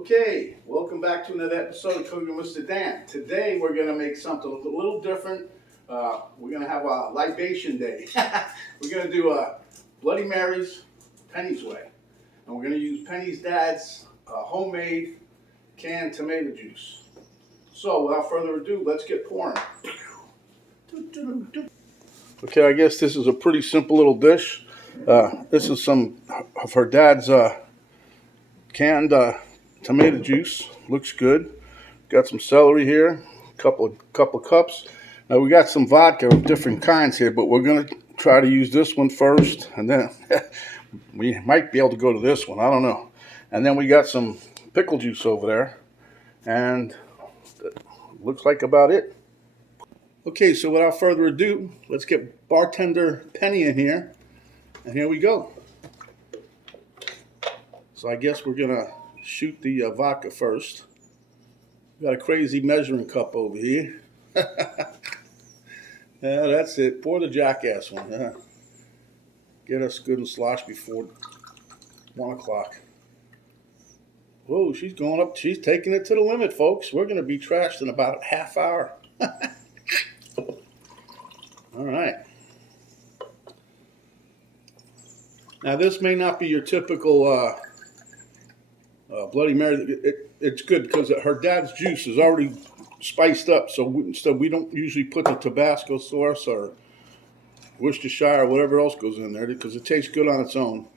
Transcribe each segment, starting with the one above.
Okay, welcome back to another episode of Cooking with Mr. Dan. Today we're going to make something a little different. We're going to have a libation day. We're going to do Bloody Mary's Penny's way. And we're going to use Penny's dad's homemade canned tomato juice. So without further ado, let's get pouring. Okay, I guess this is a pretty simple little dish. This is some of her dad's canned tomato juice. Looks good. Got some celery here, couple cups. Now we got some vodka of different kinds here, but we're gonna try to use this one first, and then we might be able to go to this one. I don't know. And then we got some pickle juice over there, and looks like about it. Okay, so without further ado, let's get bartender Penny in here, and here we go. So I guess we're gonna shoot the vodka first. Got a crazy measuring cup over here. Yeah, that's it. Pour the jackass one. Get us good and slosh before 1 o'clock. Whoa, she's going up. She's taking it to the limit, folks. We're gonna be trashed in about a half hour. All right. Now this may not be your typical Bloody Mary. It's good because her dad's juice is already spiced up, so we don't usually put the Tabasco sauce or Worcestershire or whatever else goes in there because it tastes good on its own.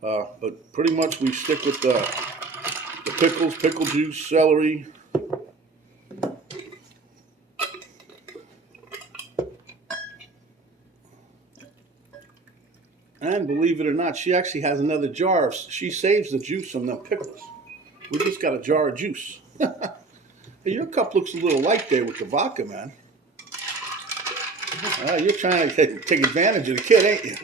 But pretty much we stick with the pickles, pickle juice, celery. And believe it or not, she actually has another jar. She saves the juice from them pickles. We just got a jar of juice. Hey, your cup looks a little light there with the vodka, man. You're trying to take advantage of the kid, ain't you?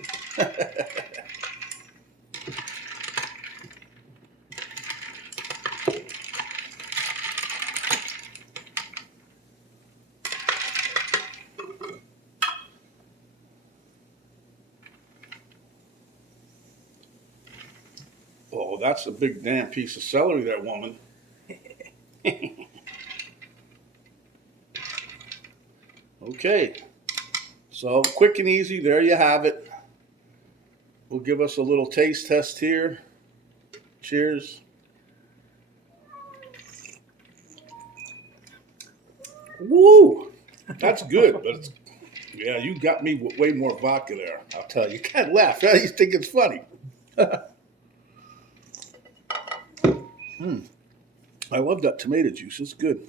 Oh, that's a big damn piece of celery there, woman. Okay, so quick and easy, there you have it. We'll give us a little taste test here. Cheers. Woo! That's good, but it's, yeah, you got me with way more vodka there, I'll tell you. You can't laugh, you think it's funny. I love that tomato juice. It's good.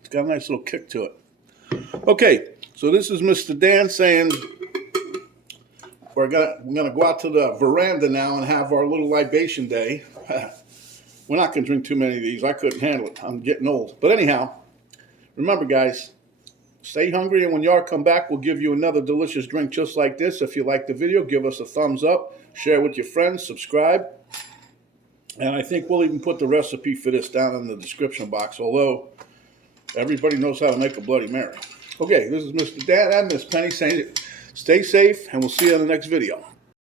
It's got a nice little kick to it. Okay, so this is Mr. Dan saying we're gonna go out to the veranda now and have our little libation day. We're not gonna drink too many of these. I couldn't handle it. I'm getting old. But anyhow, remember, guys, stay hungry, and when y'all come back, we'll give you another delicious drink just like this. If you like the video, give us a thumbs up, share with your friends, subscribe. And I think we'll even put the recipe for this down in the description box, although everybody knows how to make a Bloody Mary. Okay, this is Mr. Dan and Miss Penny saying stay safe, and we'll see you on the next video.